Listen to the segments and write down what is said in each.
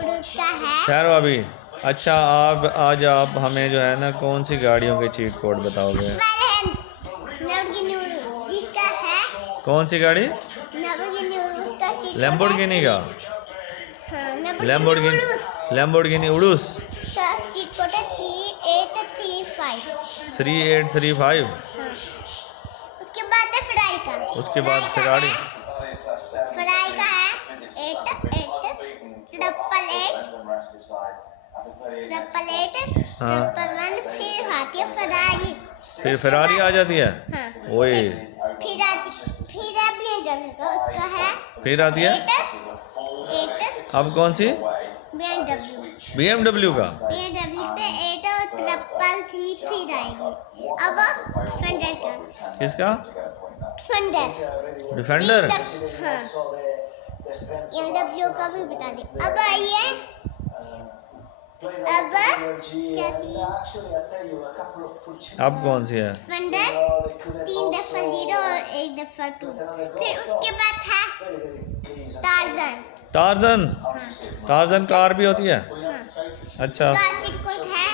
उड़ूस का है। ठहरो अभी। अच्छा आज आप हमें जो है ना कौन सी गाड़ियों के चीट कोड बताओगे? लैम्बोर्गिनी उड़ूस जिसका है। कौन सी गाड़ी? लैम्बोर्गिनी उड़ूस का चीट कोड है। लैम्बोर्गिनी का? हाँ, लैम्बोर्गिनी उड़ूस का चीट कोड है 3835। 3835। हाँ। उसके बाद है फरारी का। उसके बाद फरारी फरारी का है 8888 हाँ। 111 फिर आती है फरारी। फिर फरारी आ जाती है। हाँ। ओए फिर है BMW का। उसका है फिर आती है। 8 अब कौन सी? BMW का। BMW पे 8333 फिर आएगी। अब फेंडर का। किसका? डिफेंडर। डिफेंडर। हाँ। BMW का भी बता दी। अब आइए। अब क्या थी? अब कौन सी है? डिफेंडर 3 दफा 0 और 1 दफा 2। फिर उसके बाद है टार्जन। टार्जन। टार्जन कार भी होती है। हाँ। अच्छा। कार चीट कोड है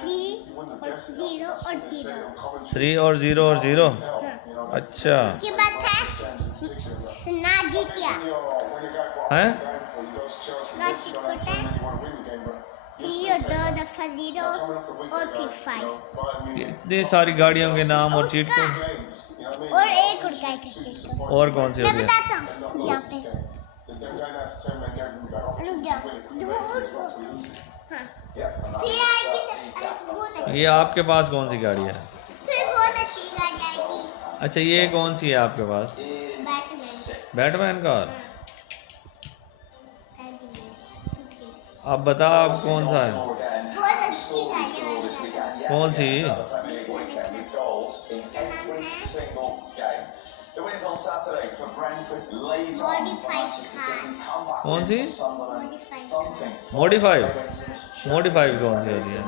3 और 0 और 0। 3 और 0 और 0। हाँ। अच्छा। उसके बाद है स्नाजिटिया हैं? का चीट कोड है 3 और 2 दफा 0 और फिर 5। इतनी सारी गाड़ियों के नाम और चीट कोड। और एक और का चीट कोड। और कौन सी मैं होती है? बताता हूँ यहाँ पे। रुक जाओ। हाँ। फिर आएगी बहुत अच्छी। ये आपके पास कौन सी गाड़ी है? फिर बहुत अच्छी गाड़ी आएगी। अच्छा ये कौन सी है आपके पास? बैटमैन। Batman car. हाँ। अब बता अब कौन सा है? बहुत अच्छी गाड़ी है। कौन सी? कौन सी? मॉडिफाइड। मॉडिफाइड कौन सी होती है?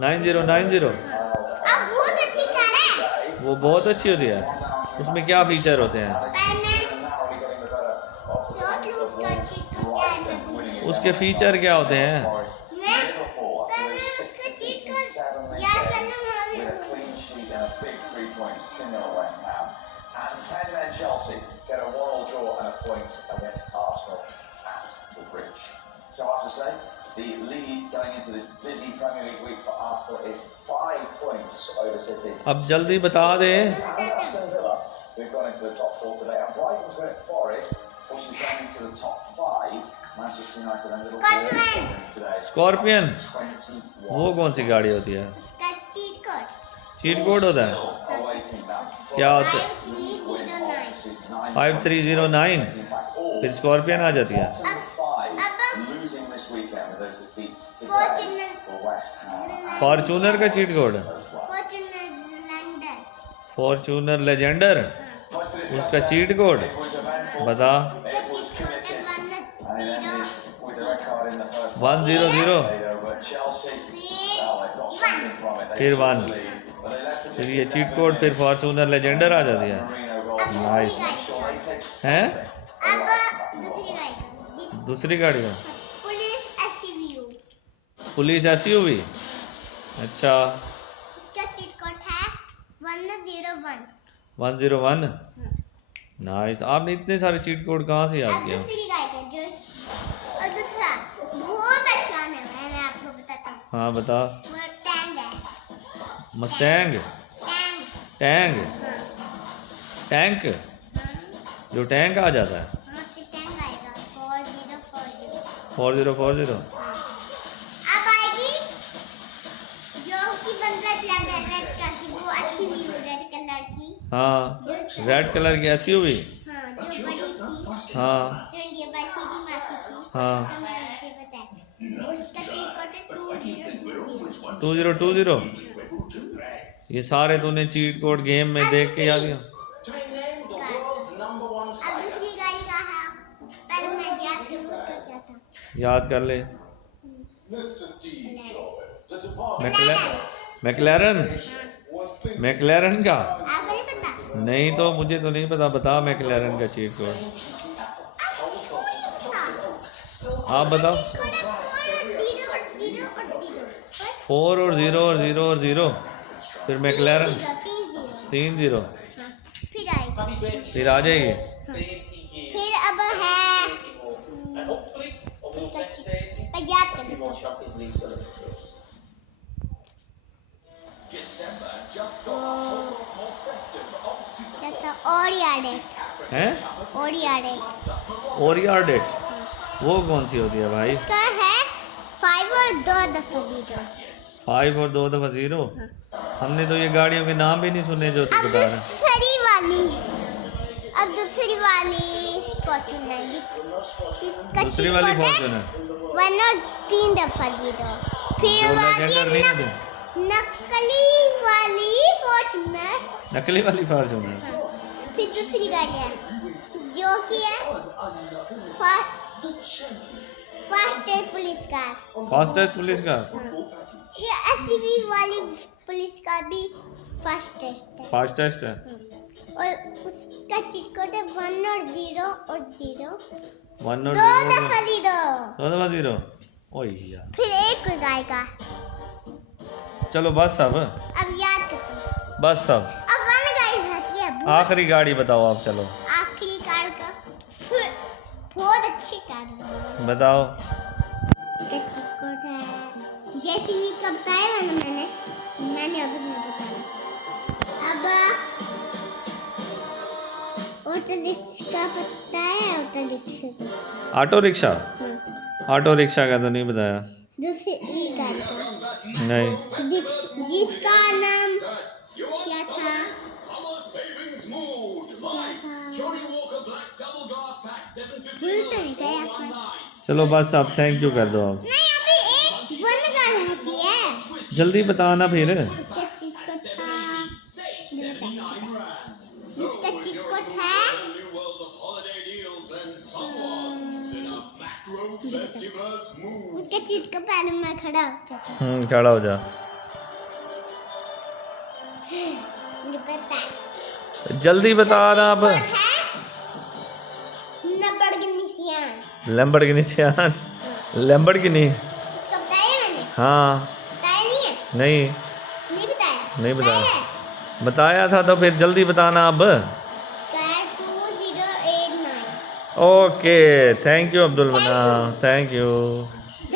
9090। अब बहुत अच्छी कार है। वो बहुत अच्छी होती है। उसमें क्या फीचर होते हैं? उसके फीचर क्या होते हैं? Chelsea get a 1-1 draw and a point against Arsenal at the Bridge. So as I say, the lead going into this busy Premier League week for Arsenal is 5 points over City. अब जल्दी बता दे। Aston Villa, we've gone into the top 4 today, and Brighton's win at Forest pushes them into the top 5. Manchester United and Liverpool today. Scorpion. वो कौन सी गाड़ी होती है? Cheat code होता है। क्या होता है? 5309। फिर स्कॉर्पियन आ जाती है। फॉर्चूनर का चीट कोड। फॉर्चूनर लेजेंडर उसका चीट कोड बता। 100 फिर 1। फिर ये चीट कोड फिर फॉर्चूनर लेजेंडर आ जाती है। नाइस हैं? दूसरी गाड़ी है पुलिस SUV। अच्छा। इसका चीट कोड है 101। 101। नाइस। आपने इतने सारे चीट कोड कहाँ से याद किया? दूसरी गाड़ी का जो और दूसरा बहुत अच्छा है। मैं आपको बताता हूँ। हाँ बता। वो टैंक है। मस्टैंग। टैंक। टैंक जो टैंक आ जाता है। टैंक आएगा 4040। अब आएगी जो कि बंदा रेड का की वो SUV रेड कलर की। हाँ रेड कलर की SUV। हाँ जो बड़ी थी। हाँ जो ये बाइसिटी मारती थी। हाँ। तो मैं मुझे बताया उसका चीट कोड है 2020। ये सारे तूने चीट कोड गेम में देख के याद किया? अब दूसरी गाड़ी का है। पहले मैं याद करूँ उसका क्या था। याद कर ले। मैकलैरन। मैकलैरन का आपको नहीं पता? नहीं तो मुझे तो नहीं पता। बता मैकलैरन का चीट कोड। आप बताओ। 4 और 0 और 0 और 0, फिर मैकलैरन 3-0, फिर आएगी, फिर आ जाएगी। फिर अब है पर याद कर लो। और याद है, हैं? और याद है, ओरियाडेट वो कौन सी होती है भाई? इसका है 5 और 2 दफा 0। 5 और 2 दफा 0। हमने तो ये गाड़ियों के नाम भी नहीं सुने जो तू अब बता रहा है। दूसरी वाली फॉर्च्यूनर, इसका दूसरी वाली फॉर्च्यूनर 1 और 3 दफा 0। फिर जो वाली लेजेंडर नहीं होते, नकली वाली फॉर्च्यूनर, नकली वाली फॉर्च्यूनर। फिर दूसरी गाड़ी है जो कि है fastest police car. Fastest police का, ये एसयूवी वाली पुलिस कार भी फास्टेस्ट है। फास्टेस्ट है। और उसका चीट कोड है 1 और 0 और 0। 1 और 2 0, दफा 0। 2 दफा 0। ओह यार, फिर एक गाएगा। चलो बस अब याद करते हैं। बस अब अब 1 गाड़ी रहती है, आखिरी गाड़ी बताओ आप। चलो आखिरी कार का बहुत अच्छी कार है। बताओ। इसका चीट कोड है जेसीबी का बताया मैंने अभी नहीं बताया। अब ऑटो रिक्शा पता है, ऑटो रिक्शा, ऑटो रिक्शा का तो नहीं बताया। दूसरी कार का नहीं, जिसका नाम क्या था? भूल तो नहीं गया पर। चलो बस अब थैंक यू कर दो आप। नहीं, अभी एक 1 कार रहती है। जल्दी बताना फिर। इसका चीट कोड था, इसका चीट कोड है उसका चीट कोड। पहले मैं खड़ा हो जाता खड़ा हो जा। मुझे पता है। जल्दी बता ना अब। लैम्बोर्गिनी सियान, लैम्बोर्गिनी। इसका बताया मैंने, हाँ, बताया नहीं है? नहीं नहीं बताया? नहीं बताया। है? बताया था तो फिर जल्दी बताना अब। इसका 2089। Okay, thank you Abdul Manna, thank you.